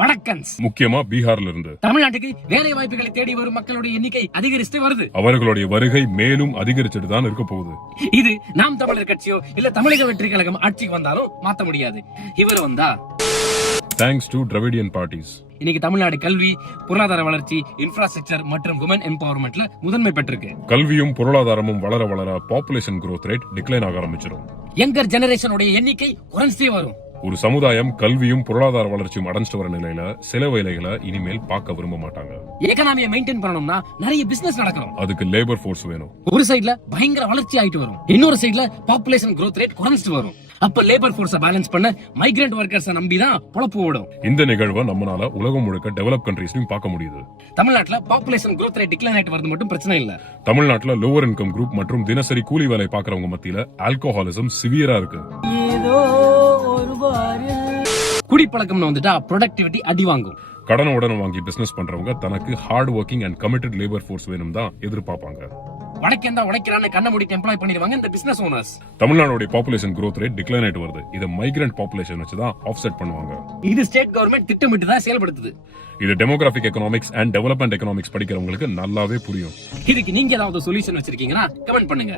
வடக்கன்ஸ் முக்கியமா பீகார்ல இருந்து தமிழ்நாட்டுக்கு வேலை வாய்ப்புகளை தேடி வரும் மக்களுடைய எண்ணிக்கை அதிகரிச்சுட்டே வருது. அவர்களுடைய வருகை மேலும் அதிகரிச்சுட்டு தான் இருக்க போகுது. இது நாம் தமிழர் கட்சியோ இல்ல தமிழக வெற்றி கழகம் ஆட்சிக்கு வந்தாலும் மாத்த முடியாது. இவர் வந்தா தேங்க்ஸ் டு டிராவிடியன் பார்ட்டிஸ். இன்னைக்கு தமிழ்நாடு கல்வி, பொருளாதார வளர்ச்சி, இன்ஃப்ராஸ்ட்ரக்சர் மற்றும் விமன் எம்பவர்மெண்ட்ல முதன்மை பெற்றிருக்கு. கல்வியும் பொருளாதாரமும் வளர வளர பாப்புலேஷன் growth ரேட் டிக்ளைன் ஆக ஆரம்பிச்சிடும். யங்கர் ஜெனரேஷனுடைய எண்ணிக்கை குறைஞ்சே வரும். ஒரு சமுதாயம் கல்வியும் பொருளாதார வளர்ச்சியும் அடைஞ்சிட்டு வர நிலையில சில வேலைகளை இனிமேல் பார்க்க விரும்ப மாட்டாங்க. எகனாமியை மெயின்டைன் பண்ணணும்னா நிறைய பிசினஸ் நடக்கணும். அதுக்கு லேபர் ஃபோர்ஸ் வேணும். ஒரு சைடுல பயங்கர வளர்ச்சி ஆயிட்டு வரும், இன்னொரு சைடுல பாப்புலேஷன் growth ரேட் குறைஞ்சிட்டு வரும். அப்ப லேபர் ஃபோர்ஸை பேலன்ஸ் பண்ண மைக்ரண்ட் ஒர்க்கர்ஸை நம்பி தான் பொழப்பு ஓடும். இந்த நிகழ்வை நம்மளால உலகம் முழுக்க டெவலப் கண்ட்ரீஸ்லயும் பார்க்க முடியுது. தமிழ்நாட்டுல பாப்புலேஷன் growth ரேட் டிக்ளைன் ஆயிட்டு வரது மட்டும் பிரச்சனை இல்ல. தமிழ்நாட்டுல லோவர் இன்கம் குரூப் மற்றும் தினசரி கூலி வேலை பாக்குறவங்க மத்தியில ஆல்கோஹாலிசம் சிவியரா இருக்கு. குடிப்பழக்கம்னு வந்துட்டா ப்ரொடக்டிவிட்டி அடி வாங்கும். கடன் உடனே வாங்கி பிசினஸ் பண்றவங்க தனக்கு hard working and committed labour force வேணும் தான் எதிர்பார்ப்பாங்க. வடக்கேந்தா உடைக்கிறான்னு கண்ண மூடிட்டு எம்ப்ளாய் பண்ணிடுவாங்க இந்த பிசினஸ் ஓனர்ஸ். தமிழ்நாடுடைய பாப்புலேஷன் growth ரேட் டிக்ளைன் ஆயிட்டு வருது. இதை மைக்ரண்ட் பாப்புலேஷன் வச்சு தான் ஆஃப்செட் பண்ணுவாங்க. இது ஸ்டேட் கவர்மெண்ட் திட்டமிட்டு தான் செயல்படுத்துது. இது demographic economics and development economics படிக்கிறவங்களுக்கு நல்லாவே புரியும். இதுக்கு நீங்க ஏதாவது சொல்யூஷன் வச்சிருக்கீங்கன்னா கமெண்ட் பண்ணுங்க.